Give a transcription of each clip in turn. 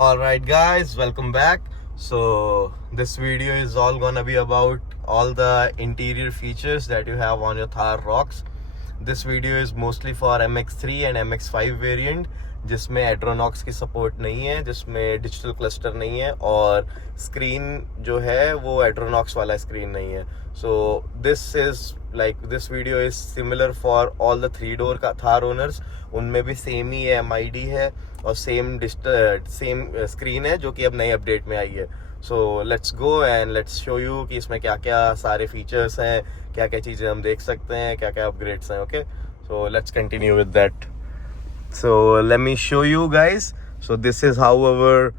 Alright guys, welcome back. So this video is all gonna be about all the interior features that you have on your Thar Rocks. This video is mostly for MX3 and MX5 variant, जिसमें Adrenox की support नहीं है, जिसमें digital cluster नहीं है और screen जो है वो Adrenox वाला स्क्रीन नहीं है. So this video is similar for all the 3-door Thar owners. उनमें भी सेम ही MID है और सेम स्क्रीन है जो कि अब नई अपडेट में आई है. सो let's go and let's show you कि इसमें क्या क्या सारे फीचर्स हैं, क्या क्या चीज़ें हम देख सकते हैं, क्या क्या अपग्रेड्स हैं. Okay, so let's continue with that. So let me show you guys. So this is how our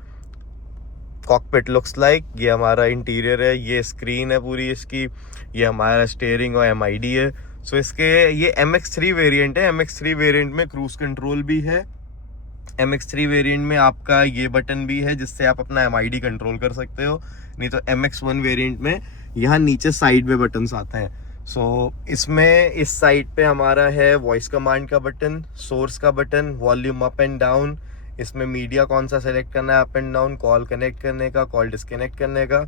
cockpit looks like. ये हमारा इंटीरियर है, ये स्क्रीन है पूरी इसकी, ये हमारा स्टीयरिंग और MID है. सो इसके ये MX3 वेरिएंट है. MX3 वेरिएंट में क्रूज कंट्रोल भी है. MX3 वेरिएंट में आपका ये बटन भी है जिससे आप अपना MID कंट्रोल कर सकते हो. नहीं तो MX1 वेरिएंट में यहाँ नीचे साइड में बटन्स आते हैं. सो इसमें इस साइड पे हमारा है वॉइस कमांड का बटन, सोर्स का button, volume up and down. इसमें मीडिया कौन सा सेलेक्ट करना है, up and down, call connect करने का, कॉल डिस्कनेक्ट करने का.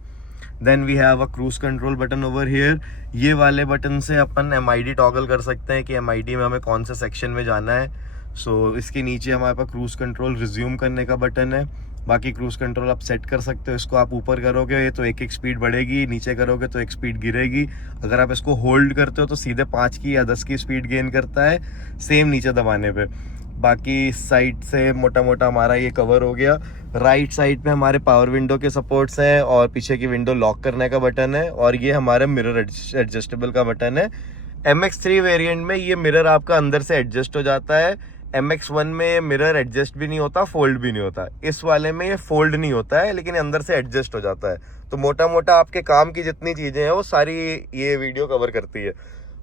Then we have a cruise control button over here. ये वाले बटन से अपन MID टॉगल कर सकते हैं कि MID में हमें कौन से सेक्शन में जाना है. सो इसके नीचे हमारे पास क्रूज कंट्रोल रिज्यूम करने का बटन है. बाकी क्रूज कंट्रोल आप सेट कर सकते हो. इसको आप ऊपर करोगे तो एक स्पीड बढ़ेगी, नीचे करोगे तो एक स्पीड गिरेगी. अगर आप इसको होल्ड करते हो तो सीधे 5 की या 10 की स्पीड गेन करता है, सेम नीचे दबाने पे. बाकी इस साइड से मोटा मोटा हमारा ये कवर हो गया. राइट साइड पे हमारे पावर विंडो के सपोर्ट्स हैं और पीछे की विंडो लॉक करने का बटन है और ये हमारे मिरर एडजस्टेबल का बटन है. MX3 वेरिएंट में ये मिरर आपका अंदर से एडजस्ट हो जाता है. MX1 में मिरर एडजस्ट भी नहीं होता, फोल्ड भी नहीं होता. इस वाले में ये फोल्ड नहीं होता है लेकिन अंदर से एडजस्ट हो जाता है. तो मोटा मोटा आपके काम की जितनी चीज़ें हैं वो सारी ये वीडियो कवर करती है.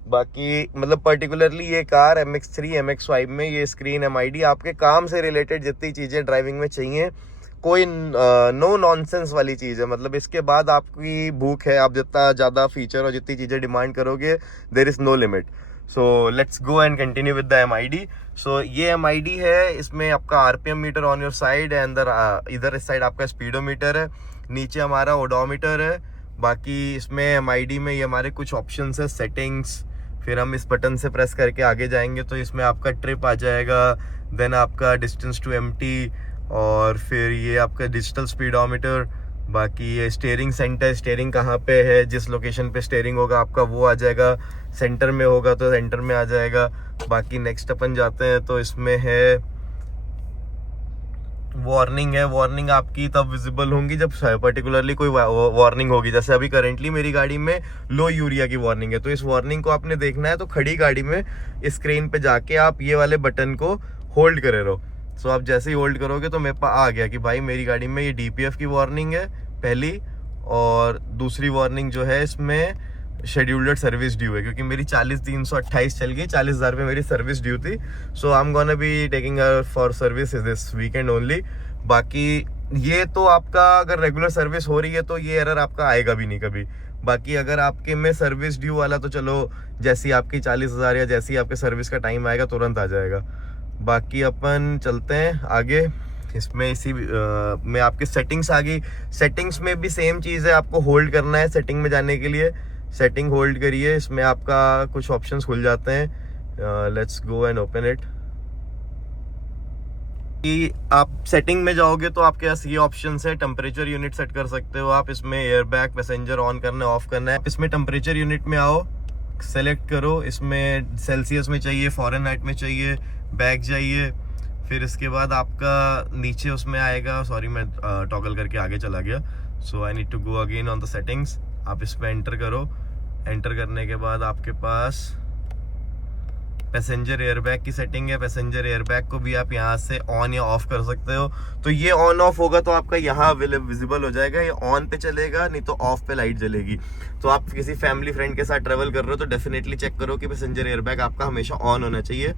बाकी मतलब पर्टिकुलरली ये कार MX3 MX5 में ये स्क्रीन MID आपके काम से रिलेटेड जितनी चीज़ें ड्राइविंग में चाहिए, कोई नो नॉनसेंस वाली चीज़ है. मतलब इसके बाद आपकी भूख है, आप जितना ज़्यादा फीचर और जितनी चीज़ें डिमांड करोगे, there is no limit. So let's go and continue with the MID. So ये MID है, इसमें आपका RPM meter on your side है, इधर इस साइड आपका स्पीडोमीटर है, नीचे हमारा ओडोमीटर है. बाकी इसमें MID में ये हमारे कुछ ऑप्शंस है, सेटिंग्स. फिर हम इस बटन से प्रेस करके आगे जाएंगे तो इसमें आपका ट्रिप आ जाएगा, देन आपका डिस्टेंस टू एम्प्टी और फिर ये आपका डिजिटल स्पीडोमीटर. बाकी ये स्टीयरिंग सेंटर, स्टीयरिंग कहाँ पे है, जिस लोकेशन पे स्टीयरिंग होगा आपका वो आ जाएगा. सेंटर में होगा तो सेंटर में आ जाएगा. बाकी नेक्स्ट अपन जाते हैं तो इसमें है वार्निंग है. वार्निंग आपकी तब विजिबल होंगी जब पर्टिकुलरली कोई वार्निंग होगी. जैसे अभी करेंटली मेरी गाड़ी में लो यूरिया की वार्निंग है, तो इस वार्निंग को आपने देखना है तो खड़ी गाड़ी में स्क्रीन पे जाके आप ये वाले बटन को होल्ड करे रहो. सो आप जैसे ही होल्ड करोगे तो मेरे पास आ गया कि भाई मेरी गाड़ी में ये DPF की वार्निंग है पहली, और दूसरी वार्निंग जो है इसमें शेड्यूल्ड सर्विस ड्यू है, क्योंकि मेरी 40,328 चल गई, 40,000 पे मेरी सर्विस ड्यू थी. So I am gonna be taking for service this weekend only. बाकी ये तो आपका अगर रेगुलर सर्विस हो रही है तो ये एरर आपका आएगा भी नहीं कभी. बाकी अगर आपके में सर्विस ड्यू वाला तो चलो जैसी आपकी 40,000 या जैसी आपके सर्विस का टाइम आएगा तुरंत आ जाएगा. बाकी अपन चलते हैं आगे. इसमें इसी में आपकी सेटिंग्स आ गई. सेटिंग्स में भी सेम चीज़ है, आपको होल्ड करना है सेटिंग में जाने के लिए. सेटिंग होल्ड करिए, इसमें आपका कुछ ऑप्शंस खुल जाते हैं. Let's go and open it. कि आप सेटिंग में जाओगे तो आपके पास ये ऑप्शंस है. टेम्परेचर यूनिट सेट कर सकते हो आप. इसमें एयर बैग, पैसेंजर ऑन करना है, ऑफ करना है. इसमें टेम्परेचर यूनिट में आओ, सेलेक्ट करो. इसमें सेल्सियस में चाहिए, फॉरेनहाइट में चाहिए, बैग चाहिए. फिर इसके बाद आपका नीचे उसमें आएगा, सॉरी मैं टॉगल करके आगे चला गया. So I need to go again on the settings. आप इसमें एंटर करो. एंटर करने के बाद आपके पास पैसेंजर एयरबैग की सेटिंग है. पैसेंजर एयरबैग को भी आप यहाँ से ऑन या ऑफ कर सकते हो. तो ये ऑन ऑफ होगा तो आपका यहाँ विजिबल हो जाएगा. ये ऑन पे चलेगा, नहीं तो ऑफ पे लाइट जलेगी. तो आप किसी फैमिली फ्रेंड के साथ ट्रेवल कर रहे हो तो डेफिनेटली चेक करो कि पैसेंजर एयरबैग आपका हमेशा ऑन होना चाहिए.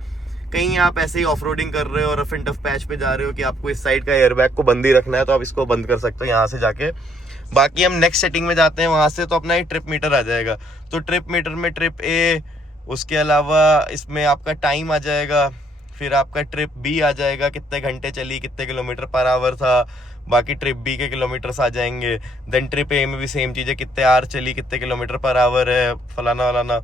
कहीं आप ऐसे ही ऑफ रोडिंग कर रहे हो और रफ एंड टफ पैच पे जा रहे हो कि आपको इस साइड का एयरबैग को बंद ही रखना है तो आप इसको बंद कर सकते हो यहाँ से जाके. बाकी हम नेक्स्ट सेटिंग में जाते हैं, वहां से तो अपना ये ट्रिप मीटर आ जाएगा. तो ट्रिप मीटर में ट्रिप ए, उसके अलावा इसमें आपका टाइम आ जाएगा. फिर आपका ट्रिप बी आ जाएगा, कितने घंटे चली, कितने किलोमीटर पर आवर था, बाकी ट्रिप बी के किलोमीटर्स आ जाएंगे। देन ट्रिप ए में भी सेम चीज़ है, कितने आवर चली, कितने किलोमीटर पर आवर है, फलाना वालाना।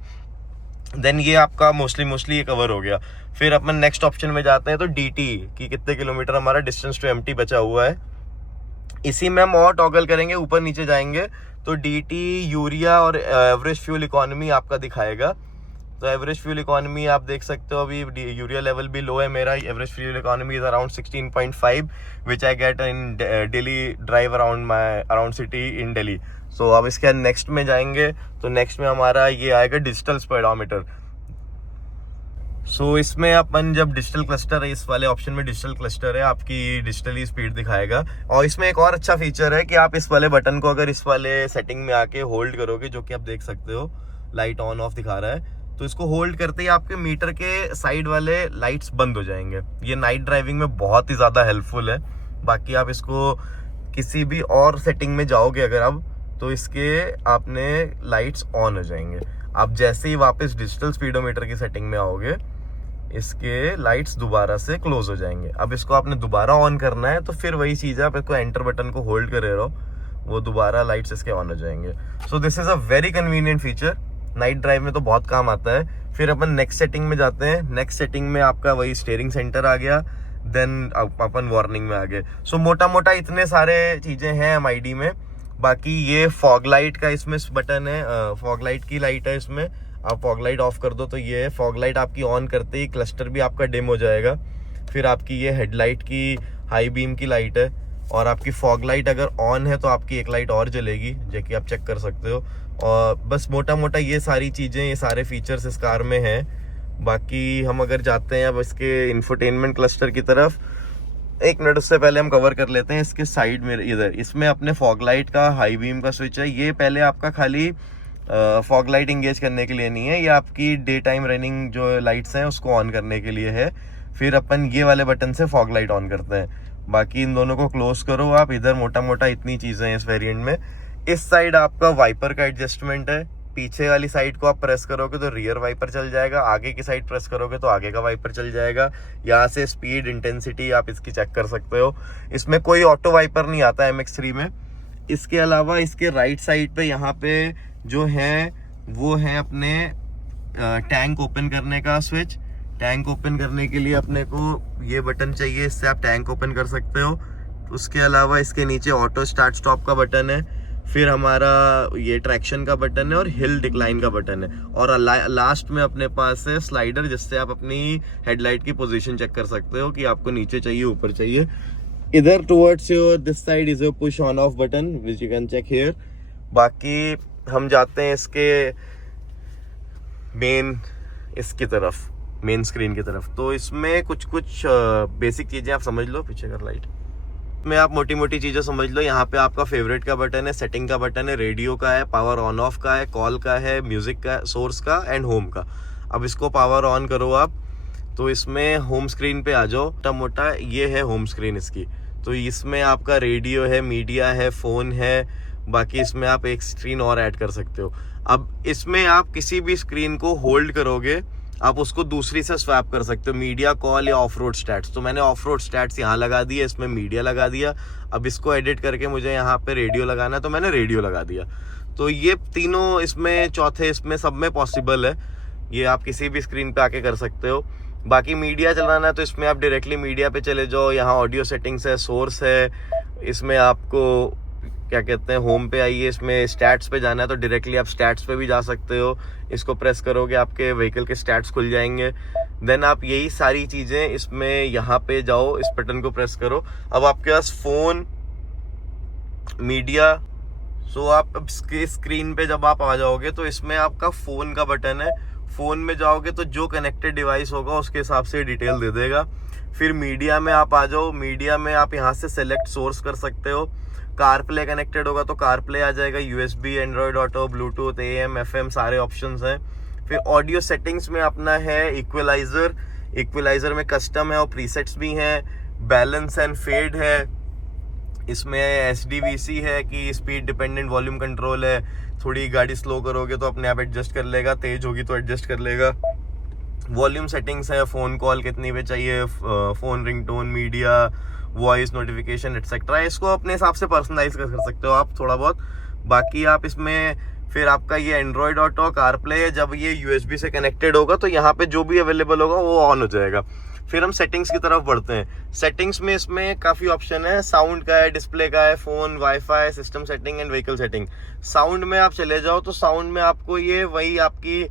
देन ये आपका मोस्टली ये कवर हो गया। फिर अपन नेक्स्ट ऑप्शन में जाते हैं तो डी टी कि कितने किलोमीटर हमारा डिस्टेंस टू एम्प्टी बचा हुआ है। इसी में हम और टॉगल करेंगे, ऊपर नीचे जाएंगे तो डी टी, यूरिया और एवरेज फ्यूल इकोनॉमी आपका दिखाएगा। तो एवरेज फ्यूल इकोनॉमी आप देख सकते हो, अभी यूरिया लेवल भी लो है मेरा। Average fuel economy is around 16.5 which I get in daily drive around city in Delhi. So अब इसके नेक्स्ट में जाएंगे तो नेक्स्ट में हमारा ये आएगा डिजिटल स्पीडोमीटर। सो इसमें अपन जब डिजिटल क्लस्टर है, इस वाले ऑप्शन में डिजिटल क्लस्टर है, आपकी डिजिटली स्पीड दिखाएगा। और इसमें एक और अच्छा फीचर है कि आप इस वाले बटन को अगर इस वाले सेटिंग में आके होल्ड करोगे, जो कि आप देख सकते हो लाइट ऑन ऑफ दिखा रहा है, तो इसको होल्ड करते ही आपके मीटर के साइड वाले लाइट्स बंद हो जाएंगे। ये नाइट ड्राइविंग में बहुत ही ज़्यादा हेल्पफुल है। बाकी आप इसको किसी भी और सेटिंग में जाओगे अगर आप, तो इसके आपने लाइट्स ऑन हो जाएंगे। आप जैसे ही वापस डिजिटल स्पीडोमीटर की सेटिंग में आओगे, इसके लाइट्स दोबारा से क्लोज हो जाएंगे। अब इसको आपने दोबारा ऑन करना है तो फिर वही चीज़ है, आप इसको एंटर बटन को होल्ड करे रहो, वो दोबारा लाइट्स इसके ऑन हो जाएंगे। So this is a very convenient feature, night drive में तो बहुत काम आता है। फिर अपन नेक्स्ट सेटिंग में जाते हैं। नेक्स्ट सेटिंग में आपका वही स्टीयरिंग सेंटर आ गया, देन अपन वार्निंग में आ गए। सो मोटा मोटा इतने सारे चीज़ें हैं MID में। बाकी ये फॉग लाइट का इसमें बटन है, फॉग लाइट की लाइट है इसमें। आप फॉग लाइट ऑफ कर दो तो ये है, फॉग लाइट आपकी ऑन करते ही क्लस्टर भी आपका डिम हो जाएगा। फिर आपकी ये हेडलाइट की हाई बीम की लाइट है, और आपकी फॉग लाइट अगर ऑन है तो आपकी एक लाइट और जलेगी, जो कि आप चेक कर सकते हो। और बस मोटा मोटा ये सारी चीज़ें, ये सारे फीचर्स इस कार में हैं। बाकी हम अगर जाते हैं अब इसके इंफोटेनमेंट क्लस्टर की तरफ, एक मिनट उससे पहले हम कवर कर लेते हैं इसके साइड में। इधर इसमें अपने फॉग लाइट का हाई बीम का स्विच है। ये पहले आपका खाली फॉग लाइट इंगेज करने के लिए नहीं है, ये आपकी डे टाइम रनिंग जो लाइट्स हैं उसको ऑन करने के लिए है। फिर अपन ये वाले बटन से फॉग लाइट ऑन करते हैं। बाकी इन दोनों को क्लोज करो आप। इधर मोटा मोटा इतनी चीज़ें हैं इस वेरिएंट में। इस साइड आपका वाइपर का एडजस्टमेंट है। पीछे वाली साइड को आप प्रेस करोगे तो रियर वाइपर चल जाएगा, आगे की साइड प्रेस करोगे तो आगे का वाइपर चल जाएगा। यहाँ से स्पीड इंटेंसिटी आप इसकी चेक कर सकते हो। इसमें कोई ऑटो वाइपर नहीं आता MX3 में। इसके अलावा इसके राइट साइड पे यहाँ पे जो है वो है अपने टैंक ओपन करने का स्विच। टैंक ओपन करने के लिए अपने को ये बटन चाहिए, इससे आप टैंक ओपन कर सकते हो। उसके अलावा इसके नीचे ऑटो स्टार्ट स्टॉप का बटन है। फिर हमारा ये ट्रैक्शन का बटन है और हिल डिक्लाइन का बटन है। और लास्ट में अपने पास है स्लाइडर, जिससे आप अपनी हेडलाइट की पोजीशन चेक कर सकते हो कि आपको नीचे चाहिए ऊपर चाहिए। इधर towards your this side is your push on off button which you can check here. बाकी हम जाते हैं इसके इसकी तरफ, मेन स्क्रीन की तरफ। तो इसमें कुछ बेसिक चीज़ें आप समझ लो। पीछे कर लाइट में आप मोटी मोटी चीज़ें समझ लो। यहाँ पे आपका फेवरेट का बटन है, सेटिंग का बटन है, रेडियो का है, पावर ऑन ऑफ का है, कॉल का है, म्यूजिक का, सोर्स का एंड होम का। अब इसको पावर ऑन करो आप, तो इसमें होम स्क्रीन पे आ जाओ। मोटा मोटा ये है होम स्क्रीन इसकी। तो इसमें आपका रेडियो है, मीडिया है, फ़ोन है। बाकी इसमें आप एक स्क्रीन और ऐड कर सकते हो। अब इसमें आप किसी भी स्क्रीन को होल्ड करोगे, आप उसको दूसरी से स्वैप कर सकते हो, मीडिया, कॉल या ऑफ रोड स्टैट्स। तो मैंने ऑफ रोड स्टैट्स यहाँ लगा दिया, इसमें मीडिया लगा दिया। अब इसको एडिट करके मुझे यहाँ पे रेडियो लगाना है तो मैंने रेडियो लगा दिया। तो ये तीनों इसमें, चौथे इसमें, सब में पॉसिबल है। ये आप किसी भी स्क्रीन पे आके कर सकते हो। बाकी मीडिया चलाना है तो इसमें आप डायरेक्टली मीडिया पे चले जाओ। यहाँ ऑडियो सेटिंग्स है, सोर्स है, इसमें आपको क्या कहते हैं होम पे आइए, इसमें स्टैट्स पे जाना है तो डायरेक्टली आप स्टैट्स पे भी जा सकते हो। इसको प्रेस करोगे आपके व्हीकल के स्टैट्स खुल जाएंगे। देन आप यही सारी चीज़ें इसमें यहाँ पे जाओ, इस बटन को प्रेस करो। अब आपके पास फ़ोन, मीडिया, सो आप स्क्रीन पे जब आप आ जाओगे तो इसमें आपका फ़ोन का बटन है। फ़ोन में जाओगे तो जो कनेक्टेड डिवाइस होगा उसके हिसाब से डिटेल दे देगा। फिर मीडिया में आप आ जाओ। मीडिया में आप यहाँ से सेलेक्ट सोर्स कर सकते हो। कार प्ले कनेक्टेड होगा तो कार प्ले आ जाएगा, USB, Android auto, Bluetooth, AM, FM सारे ऑप्शंस हैं। फिर ऑडियो सेटिंग्स में अपना है इक्वलाइजर। इक्वलाइजर में कस्टम है और प्रीसेट्स भी हैं। बैलेंस एंड फेड है। इसमें SDVC है कि स्पीड डिपेंडेंट वॉल्यूम कंट्रोल है। थोड़ी गाड़ी स्लो करोगे तो अपने आप एडजस्ट कर लेगा, तेज होगी तो एडजस्ट कर लेगा। वॉल्यूम सेटिंग्स है, फ़ोन कॉल कितनी पे चाहिए, phone ringtone, media, voice notification etcetera. इसको अपने हिसाब से पर्सनलाइज कर सकते हो आप थोड़ा बहुत। बाकी आप इसमें फिर आपका ये एंड्रॉयड ऑटो, कारप्ले, जब ये यूएसबी से कनेक्टेड होगा तो यहाँ पे जो भी अवेलेबल होगा वो ऑन हो जाएगा। फिर हम सेटिंग्स की तरफ बढ़ते हैं। सेटिंग्स में इसमें काफ़ी ऑप्शन है, साउंड का है, डिस्प्ले का है, phone, wifi, system setting and vehicle setting. Sound में आप चले जाओ तो साउंड में आपको ये वही आपकी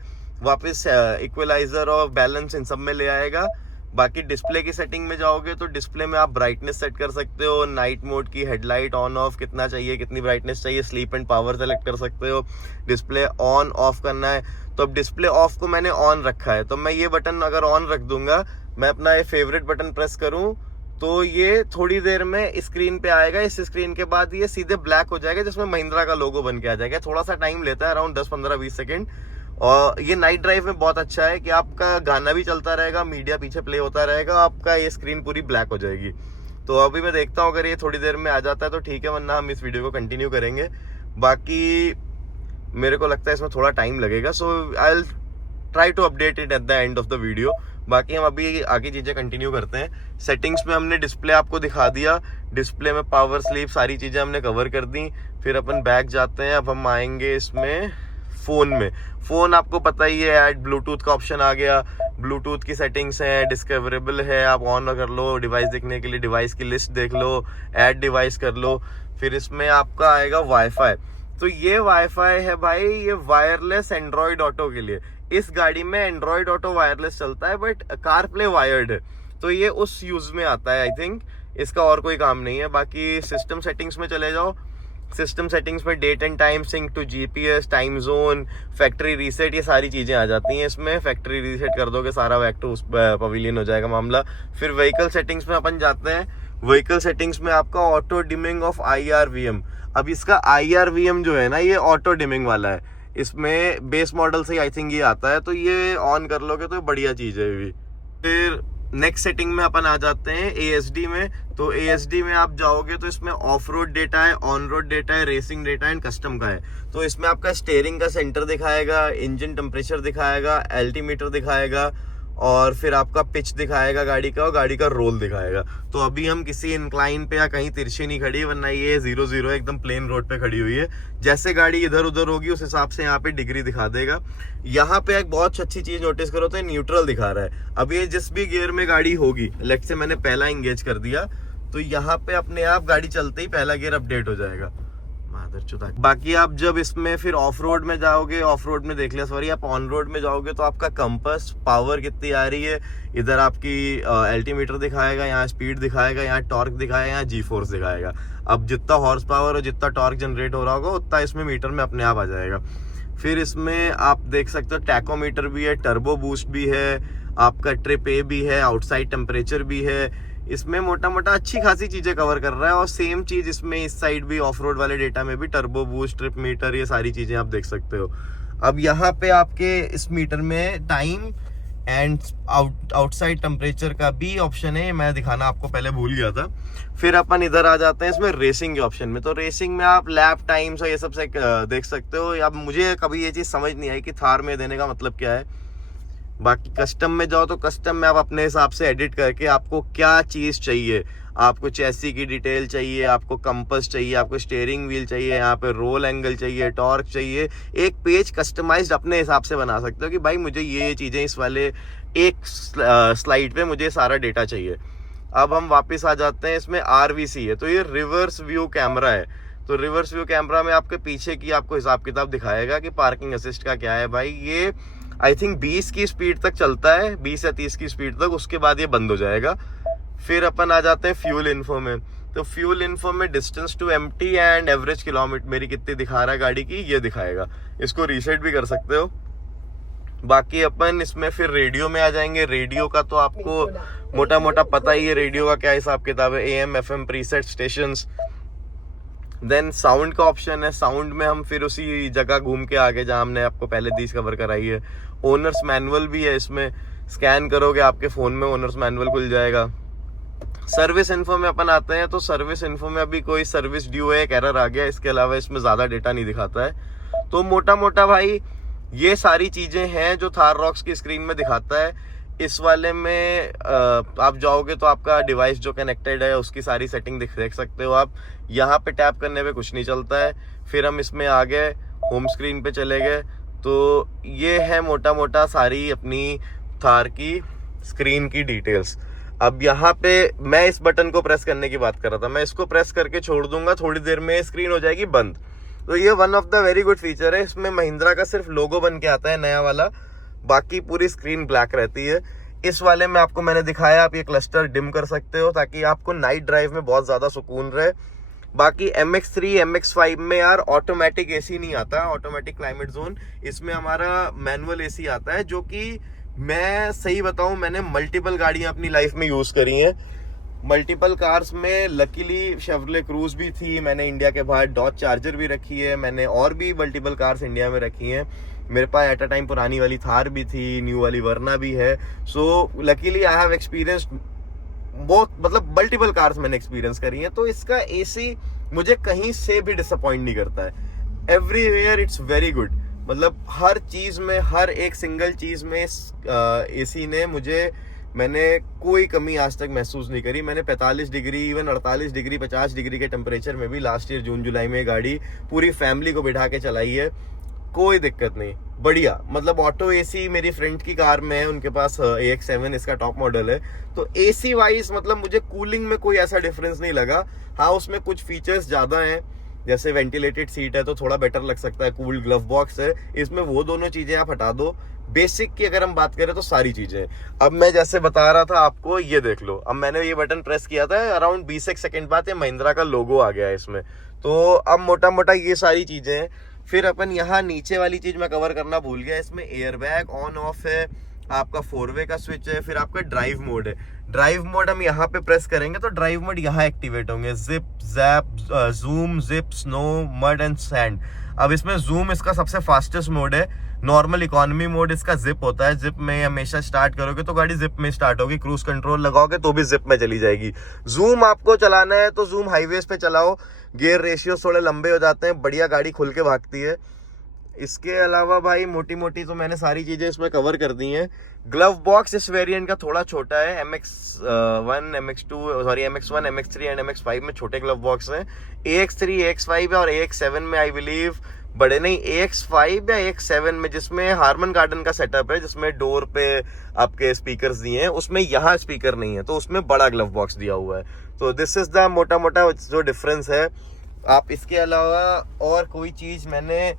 वापस इक्वलाइजर और बैलेंस इन सब में ले आएगा। बाकी डिस्प्ले की सेटिंग में जाओगे तो डिस्प्ले में आप ब्राइटनेस सेट कर सकते हो, नाइट मोड की, हेडलाइट ऑन ऑफ कितना चाहिए, कितनी ब्राइटनेस चाहिए, स्लीप एंड पावर सेलेक्ट कर सकते हो। डिस्प्ले ऑन ऑफ करना है तो अब डिस्प्ले ऑफ को मैंने ऑन रखा है, तो मैं ये बटन अगर ऑन रख दूंगा, मैं अपना ये फेवरेट बटन प्रेस करूं तो ये थोड़ी देर में स्क्रीन पे आएगा। इस स्क्रीन के बाद ये सीधे ब्लैक हो जाएगा जिसमें महिंद्रा का लोगो बन के आ जाएगा। थोड़ा सा टाइम लेता है, अराउंड 10-15-20 सेकेंड। और ये नाइट ड्राइव में बहुत अच्छा है कि आपका गाना भी चलता रहेगा, मीडिया पीछे प्ले होता रहेगा, आपका ये स्क्रीन पूरी ब्लैक हो जाएगी। तो अभी मैं देखता हूँ अगर ये थोड़ी देर में आ जाता है तो ठीक है, वरना हम इस वीडियो को कंटिन्यू करेंगे। बाकी मेरे को लगता है इसमें थोड़ा टाइम लगेगा, so I will try to update it at the end of the video. बाकी हम अभी आगे चीज़ें कंटिन्यू करते हैं। सेटिंग्स में हमने डिस्प्ले आपको दिखा दिया, डिस्प्ले में पावर, स्लीप, सारी चीज़ें हमने कवर कर दी। फिर अपन बैक जाते हैं, अब हम आएंगे इसमें फ़ोन में। फ़ोन आपको पता ही है, ऐड ब्लूटूथ का ऑप्शन आ गया। ब्लूटूथ की सेटिंग्स है, डिस्कवरेबल है, आप ऑन कर लो, डिवाइस देखने के लिए डिवाइस की लिस्ट देख लो, ऐड डिवाइस कर लो। फिर इसमें आपका आएगा वाईफाई। तो ये वाईफाई है भाई, ये वायरलेस एंड्रॉयड ऑटो के लिए। इस गाड़ी में एंड्रॉयड ऑटो वायरलेस चलता है, बट कारप्ले वायर्ड है, तो ये उस यूज में आता है। आई थिंक इसका और कोई काम नहीं है। बाकी सिस्टम सेटिंग्स में चले जाओ। सिस्टम सेटिंग्स में date and time sync to GPS, time zone, factory reset, ये सारी चीजें आ जाती हैं इसमें। फैक्ट्री रीसेट कर दोगे, सारा बैक टू पवेलियन हो जाएगा मामला। फिर व्हीकल सेटिंग्स में अपन जाते हैं। व्हीकल सेटिंग्स में आपका ऑटो डिमिंग ऑफ IRVM। अब इसका IRVM जो है ना, ये ऑटो डिमिंग वाला है, इसमें बेस मॉडल से आई थिंक ये आता है, तो ये ऑन कर लोगे तो बढ़िया चीज है भी। फिर नेक्स्ट सेटिंग में अपन आ जाते हैं ASD में। तो ASD में आप जाओगे तो इसमें ऑफ रोड डेटा है, ऑन रोड डेटा है, रेसिंग डेटा एंड कस्टम का है। तो इसमें आपका स्टीयरिंग का सेंटर दिखाएगा, इंजन टेम्परेचर दिखाएगा, एल्टीमीटर दिखाएगा, और फिर आपका पिच दिखाएगा गाड़ी का, और गाड़ी का रोल दिखाएगा। तो अभी हम किसी इंक्लाइन पे या कहीं तिरछी नहीं खड़ी, वरना ये 0-0 एकदम प्लेन रोड पे खड़ी हुई है। जैसे गाड़ी इधर उधर होगी उस हिसाब से यहाँ पे डिग्री दिखा देगा। यहाँ पे एक बहुत अच्छी चीज नोटिस करो तो न्यूट्रल दिखा रहा है। अब ये जिस भी गियर में गाड़ी होगी, लेट से मैंने पहला इंगेज कर दिया, तो यहाँ पे अपने आप गाड़ी चलते ही पहला गियर अपडेट हो जाएगा। बाकी आप जब इसमें फिर ऑफ रोड में जाओगे, ऑफ रोड में देख लिया, सॉरी, आप ऑन रोड में जाओगे तो आपका कंपास, पावर कितनी आ रही है, इधर आपकी एल्टीमीटर दिखाएगा, यहाँ स्पीड दिखाएगा, यहाँ टॉर्क दिखाएगा, यहाँ जी फोर्स दिखाएगा। अब जितना हॉर्स पावर और जितना टॉर्क जनरेट हो रहा होगा उतना इसमें मीटर में अपने आप आ जाएगा। फिर इसमें आप देख सकते हो टैकोमीटर भी है, टर्बो बूस्ट भी है, आपका ट्रिप ए भी है, आउटसाइड टेम्परेचर भी है। इसमें मोटा मोटा अच्छी खासी चीजें कवर कर रहा है। और सेम चीज इसमें इस साइड भी ऑफ रोड वाले डेटा में भी टर्बो बूस्ट, ट्रिप मीटर, ये सारी चीजें आप देख सकते हो। अब यहाँ पे आपके इस मीटर में टाइम एंड आउटसाइड टेम्परेचर का भी ऑप्शन है, मैं दिखाना आपको पहले भूल गया था। फिर अपन इधर आ जाते हैं इसमें रेसिंग के ऑप्शन में। तो रेसिंग में आप लैप टाइम्स और ये सब से देख सकते हो। अब मुझे कभी ये चीज समझ नहीं आई कि थार में देने का मतलब क्या है। बाकी कस्टम में जाओ तो कस्टम में आप अपने हिसाब से एडिट करके आपको क्या चीज़ चाहिए, आपको चैसी की डिटेल चाहिए, आपको कंपास चाहिए, आपको स्टीयरिंग व्हील चाहिए, यहाँ पे रोल एंगल चाहिए, टॉर्क चाहिए, एक पेज कस्टमाइज्ड अपने हिसाब से बना सकते हो कि भाई मुझे ये चीज़ें इस वाले एक स्लाइड पे मुझे सारा डेटा चाहिए। अब हम वापस आ जाते हैं, इसमें RVC है, तो ये रिवर्स व्यू कैमरा है। तो रिवर्स व्यू कैमरा में आपके पीछे की आपको हिसाब किताब दिखाएगा कि पार्किंग असिस्ट का क्या है। भाई ये आई थिंक 20 की स्पीड तक चलता है, 20 या 30 की स्पीड तक, उसके बाद ये बंद हो जाएगा। फिर अपन आ जाते हैं फ्यूल इन्फो में। तो फ्यूल इन्फो में distance to empty and average kilometre मेरी कितनी दिखा रहा है गाड़ी की, ये दिखाएगा। इसको रीसेट भी कर सकते हो। बाकी अपन इसमें फिर रेडियो में आ जाएंगे। रेडियो का तो आपको मोटा मोटा पता ही है रेडियो का क्या हिसाब किताब है, AM FM preset stations. Then sound का ऑप्शन है। साउंड में हम फिर उसी जगह घूम के आगे जहाँ हमने आपको पहले 30 कवर कराई है। ओनर्स मैनुअल भी है इसमें, स्कैन करोगे आपके फ़ोन में ओनर्स मैनुअल खुल जाएगा। सर्विस इन्फो में अपन आते हैं। तो सर्विस इन्फो में अभी कोई सर्विस ड्यू है, एक एरर आ गया, इसके अलावा इसमें ज़्यादा डेटा नहीं दिखाता है। तो मोटा मोटा भाई ये सारी चीजें हैं जो थार रॉक्स की स्क्रीन में दिखाता है। इस वाले में आप जाओगे तो आपका डिवाइस जो कनेक्टेड है उसकी सारी सेटिंग देख सकते हो आप। यहाँ पे टैप करने पे कुछ नहीं चलता है। फिर हम इसमें आ गए, होम स्क्रीन पे चले गए, तो ये है मोटा मोटा सारी अपनी थार की स्क्रीन की डिटेल्स। अब यहाँ पे मैं इस बटन को प्रेस करने की बात कर रहा था, मैं इसको प्रेस करके छोड़ दूंगा, थोड़ी देर में स्क्रीन हो जाएगी बंद। तो ये one of the very good feature है। इसमें महिंद्रा का सिर्फ लोगो बन के आता है नया वाला, बाकी पूरी स्क्रीन ब्लैक रहती है। इस वाले में आपको मैंने दिखाया, आप ये क्लस्टर डिम कर सकते हो ताकि आपको नाइट ड्राइव में बहुत ज्यादा सुकून रहे। बाकी MX3 MX5 में यार ऑटोमेटिक एसी नहीं आता, ऑटोमेटिक क्लाइमेट जोन। इसमें हमारा मैनुअल एसी आता है, जो कि मैं सही बताऊं मैंने मल्टीपल गाड़ियां अपनी लाइफ में यूज करी हैं। मल्टीपल कार्स में लकीली शेवरले क्रूज भी थी, मैंने इंडिया के बाहर डॉज चार्जर भी रखी है, मैंने और भी मल्टीपल कार्स इंडिया में रखी हैं। मेरे पास एट अ टाइम पुरानी वाली थार भी थी, न्यू वाली वरना भी है। So luckily I have experience बहुत, मतलब मल्टीपल कार्स मैंने एक्सपीरियंस करी है। तो इसका एसी मुझे कहीं से भी डिसअपॉइंट नहीं करता है। एवरीवेयर इट्स वेरी गुड, मतलब हर चीज में, हर एक सिंगल चीज में एसी ने मैंने कोई कमी आज तक महसूस नहीं करी। मैंने 45 डिग्री, इवन 48 डिग्री, 50 डिग्री के टेम्परेचर में भी लास्ट ईयर जून जुलाई में गाड़ी पूरी फैमिली को बिठा के चलाई है, कोई दिक्कत नहीं, बढ़िया। मतलब ऑटो एसी मेरी फ्रेंड की कार में है, उनके पास AX7 इसका टॉप मॉडल है। तो एसी वाइज मतलब मुझे कूलिंग में कोई ऐसा डिफरेंस नहीं लगा। हाँ, उसमें कुछ फीचर्स ज्यादा हैं, जैसे वेंटिलेटेड सीट है तो थोड़ा बेटर लग सकता है, कूल्ड ग्लव बॉक्स है, इसमें वो दोनों चीजें आप हटा दो। बेसिक की अगर हम बात करें तो सारी चीजें। अब मैं जैसे बता रहा था आपको, ये देख लो, अब मैंने ये बटन प्रेस किया था, अराउंड 20 सेकंड बाद ये महिंद्रा का लोगो आ गया है इसमें। तो अब मोटा मोटा ये सारी चीजें हैं। फिर अपन यहाँ नीचे वाली चीज मैं कवर करना भूल गया, इसमें एयरबैग ऑन ऑफ है, आपका 4 वे का स्विच है, फिर आपका ड्राइव मोड है। ड्राइव मोड हम यहाँ पे प्रेस करेंगे तो ड्राइव मोड यहाँ एक्टिवेट होंगे, zip, JAP, zoom, zip, snow, mud and sand. अब इसमें जूम इसका सबसे फास्टेस्ट मोड है, नॉर्मल इकोनॉमी मोड इसका जिप होता है। जिप में हमेशा स्टार्ट करोगे तो गाड़ी जिप में स्टार्ट होगी, क्रूज कंट्रोल लगाओगे तो भी जिप में चली जाएगी। जूम आपको चलाना है तो जूम हाईवेज पे चलाओ, गियर रेशियो थोड़े लंबे हो जाते हैं, बढ़िया गाड़ी खुल के भागती है। इसके अलावा भाई मोटी मोटी तो मैंने सारी चीजें इसमें कवर कर दी हैं। ग्लव बॉक्स इस वेरिएंट का थोड़ा छोटा है, MX1, MX1, MX3 and MX5 में छोटे ग्लव बॉक्स हैं। AX3, AX5 और AX7 में आई बिलीव बड़े नहीं, AX5 या AX7 में जिसमें हार्मन गार्डन का सेटअप है, जिसमें डोर पे आपके स्पीकर्स दिए हैं, उसमें यहाँ स्पीकर नहीं है, तो उसमें बड़ा ग्लव बॉक्स दिया हुआ है। तो दिस इज द मोटा मोटा जो डिफरेंस है। आप इसके अलावा और कोई चीज मैंने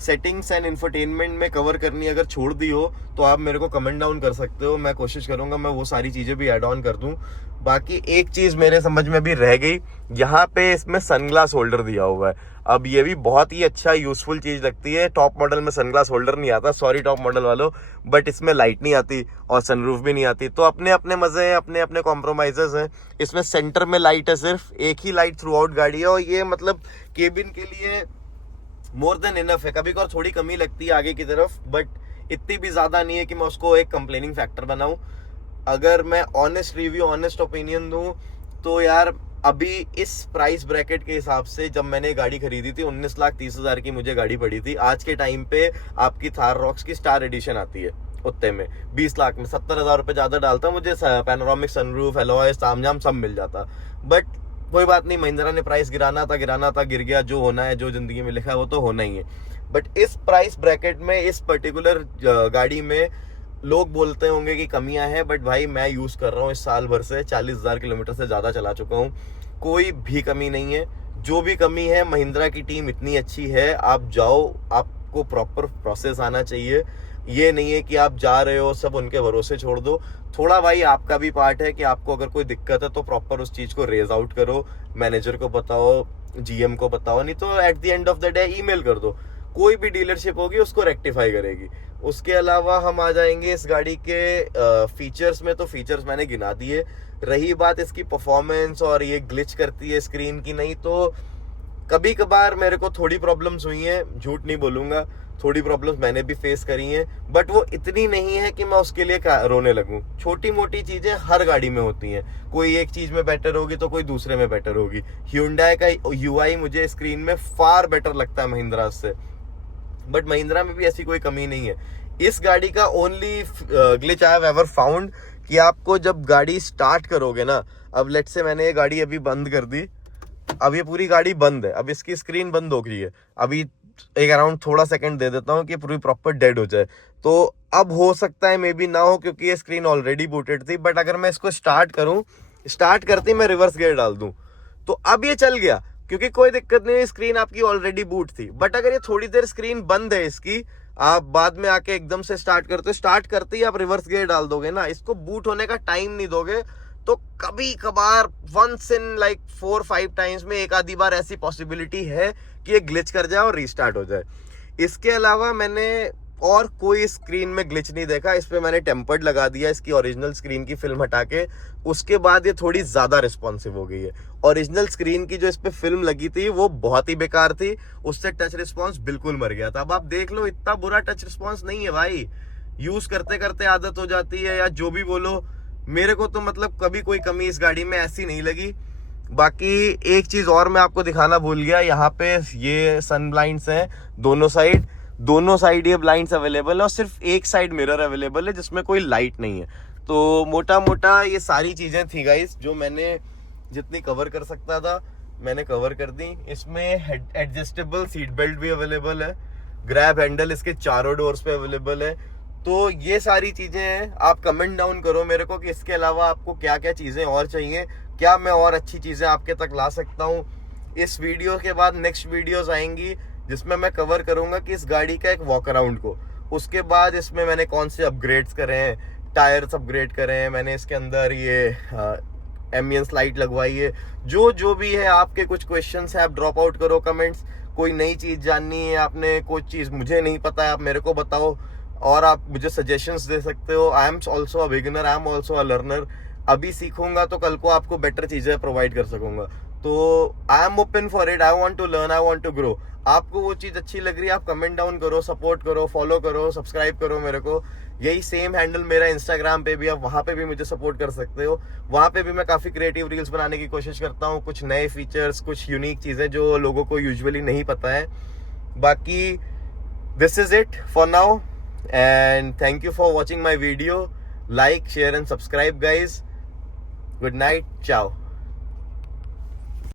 सेटिंग्स एंड इंफरटेनमेंट में कवर करनी अगर छोड़ दी हो तो आप मेरे को कमेंट डाउन कर सकते हो, मैं कोशिश करूंगा मैं वो सारी चीजें भी ऐड ऑन कर दूं। बाकी एक चीज मेरे समझ में भी रह गई, यहाँ पे इसमें सनग्लास होल्डर दिया हुआ है। अब ये भी बहुत ही अच्छा यूजफुल चीज लगती है। टॉप मॉडल में सनग्लास होल्डर नहीं आता, सॉरी टॉप मॉडल वालों, बट इसमें लाइट नहीं आती और सनरूफ भी नहीं आती। तो अपने अपने मजे हैं, अपने अपने कॉम्प्रोमाइजेस हैं। इसमें सेंटर में लाइट है, सिर्फ एक ही लाइट थ्रू आउट गाड़ी है, और ये मतलब केबिन के लिए मोर देन इनफ है। कभी कभार थोड़ी कमी लगती है आगे की तरफ, बट इतनी भी ज्यादा नहीं है कि मैं उसको एक कंप्लेनिंग फैक्टर बनाऊं। अगर मैं ऑनेस्ट रिव्यू, ऑनेस्ट ओपिनियन दूं तो यार अभी इस प्राइस ब्रैकेट के हिसाब से जब मैंने गाड़ी खरीदी थी 19,30,000 की मुझे गाड़ी पड़ी थी। आज के टाइम पे आपकी थार रॉक्स की स्टार एडिशन आती है उतने में 20 लाख में, 70,000 रुपए ज्यादा डालता, मुझे पैनोरामिक सनरूफ, एलॉय, तामझाम सब मिल जाता। बट कोई बात नहीं, महिंद्रा ने प्राइस गिराना था, गिर गया। जो होना है, जो जिंदगी में लिखा है वो तो होना ही है। बट इस प्राइस ब्रैकेट में, इस पर्टिकुलर गाड़ी में लोग बोलते होंगे कि कमियां हैं, बट भाई मैं यूज कर रहा हूँ इस साल भर से, 40,000 किलोमीटर से ज्यादा चला चुका हूँ, कोई भी कमी नहीं है। जो भी कमी है, महिंद्रा की टीम इतनी अच्छी है, आप जाओ, आपको प्रॉपर प्रोसेस आना चाहिए। ये नहीं है कि आप जा रहे हो सब उनके भरोसे छोड़ दो। थोड़ा भाई आपका भी पार्ट है कि आपको अगर कोई दिक्कत है तो प्रॉपर उस चीज को रेज आउट करो, मैनेजर को बताओ, GM को बताओ, नहीं तो eight the end of the day email कर दो, कोई भी डीलरशिप होगी उसको रेक्टिफाई करेगी। उसके अलावा हम आ जाएंगे इस गाड़ी के फीचर्स में, तो फीचर्स मैंने गिना दिए। रही बात इसकी परफॉर्मेंस और ये ग्लिच करती है स्क्रीन की, नहीं तो कभी कभार मेरे को थोड़ी प्रॉब्लम्स हुई हैं, झूठ नहीं बोलूंगा, थोड़ी प्रॉब्लम्स मैंने भी फेस करी हैं, बट वो इतनी नहीं है कि मैं उसके लिए रोने लगूं। छोटी मोटी चीजें हर गाड़ी में होती हैं, कोई एक चीज में बेटर होगी तो कोई दूसरे में बेटर होगी। Hyundai का UI मुझे स्क्रीन में फार बेटर लगता है महिंद्रा से। बट महिंद्रा में भी ऐसी कोई कमी नहीं है। इस गाड़ी का only glitch I have ever found कि आपको जब गाड़ी स्टार्ट करोगे ना, अब लेट्स से मैंने ये गाड़ी अभी बंद कर दी, अब ये पूरी गाड़ी बंद है, अब इसकी स्क्रीन बंद हो गई है, अभी एक अराउंड थोड़ा सेकंड दे देता हूँ कि पूरी प्रॉपर डेड हो जाए, तो अब हो सकता है मे बी ना हो क्योंकि ये स्क्रीन ऑलरेडी बूटेड थी। बट अगर मैं इसको स्टार्ट करूँ, स्टार्ट करते ही मैं रिवर्स गियर डाल दूँ तो अब ये चल गया क्योंकि कोई दिक्कत नहीं है, स्क्रीन आपकी ऑलरेडी बूट थी। बट अगर ये थोड़ी देर स्क्रीन बंद है इसकी, आप बाद में आके एकदम से स्टार्ट करते हो, स्टार्ट करते ही आप रिवर्स गियर डाल दोगे ना, इसको बूट होने का टाइम नहीं दोगे, तो कभी कभार वंस इन लाइक 4-5 टाइम्स में एक आधी बार ऐसी पॉसिबिलिटी है कि ये ग्लिच कर जाए और रीस्टार्ट हो जाए। इसके अलावा मैंने और कोई स्क्रीन में ग्लिच नहीं देखा। इस पे मैंने टेम्पर्ड लगा दिया इसकी ओरिजिनल स्क्रीन की फिल्म हटा के, उसके बाद ये थोड़ी ज्यादा रिस्पॉन्सिव हो गई है। ओरिजिनल स्क्रीन की जो इस पे फिल्म लगी थी वो बहुत ही बेकार थी, उससे टच रिस्पॉन्स बिल्कुल मर गया था। अब आप देख लो, इतना बुरा टच रिस्पॉन्स नहीं है भाई, यूज करते करते आदत हो जाती है या जो भी बोलो। मेरे को तो मतलब कभी कोई कमी इस गाड़ी में ऐसी नहीं लगी। बाकी एक चीज और मैं आपको दिखाना भूल गया, यहाँ पे ये सन ब्लाइंड्स हैं दोनों साइड ये ब्लाइंड्स अवेलेबल है और सिर्फ एक साइड मिरर अवेलेबल है जिसमें कोई लाइट नहीं है। तो मोटा मोटा ये सारी चीजें थी गाइस जो मैंने जितनी कवर कर सकता था मैंने कवर कर दी। इसमें एडजस्टेबल सीट बेल्ट भी अवेलेबल है, ग्रैब हैंडल इसके चारों डोर्स पे अवेलेबल है। तो ये सारी चीजें हैं। आप कमेंट डाउन करो मेरे को कि इसके अलावा आपको क्या क्या चीजें और चाहिए, क्या मैं और अच्छी चीजें आपके तक ला सकता हूँ। इस वीडियो के बाद नेक्स्ट वीडियोस आएंगी जिसमें मैं कवर करूंगा कि इस गाड़ी का एक वॉक अराउंड को, उसके बाद इसमें मैंने कौन से अपग्रेड्स करे हैं, टायर्स अपग्रेड करे हैं मैंने, इसके अंदर ये एम्बियंस लाइट लगवाई है। जो भी है, आपके कुछ क्वेश्चंस है आप ड्रॉप आउट करो कमेंट्स, कोई नई चीज जाननी है आपने, कोई चीज मुझे नहीं पता है आप मेरे को बताओ और आप मुझे सजेशंस दे सकते हो। I am also a beginner, I am also a learner. अभी सीखूंगा तो कल को आपको बेटर चीजें प्रोवाइड कर सकूंगा। तो I am open for it, I want to learn, I want to grow. आपको वो चीज अच्छी लग रही है आप कमेंट डाउन करो, सपोर्ट करो, फॉलो करो, सब्सक्राइब करो मेरे को। यही सेम हैंडल मेरा इंस्टाग्राम पे भी, आप वहां पे भी मुझे सपोर्ट कर सकते हो। वहां पे भी मैं काफी क्रिएटिव रील्स बनाने की कोशिश करता हूँ, कुछ नए फीचर्स, कुछ यूनिक चीजें जो लोगों को यूजुअली नहीं पता है। बाकी this is it for now and thank you for watching my video. Like, share and subscribe guys. Good night, ciao.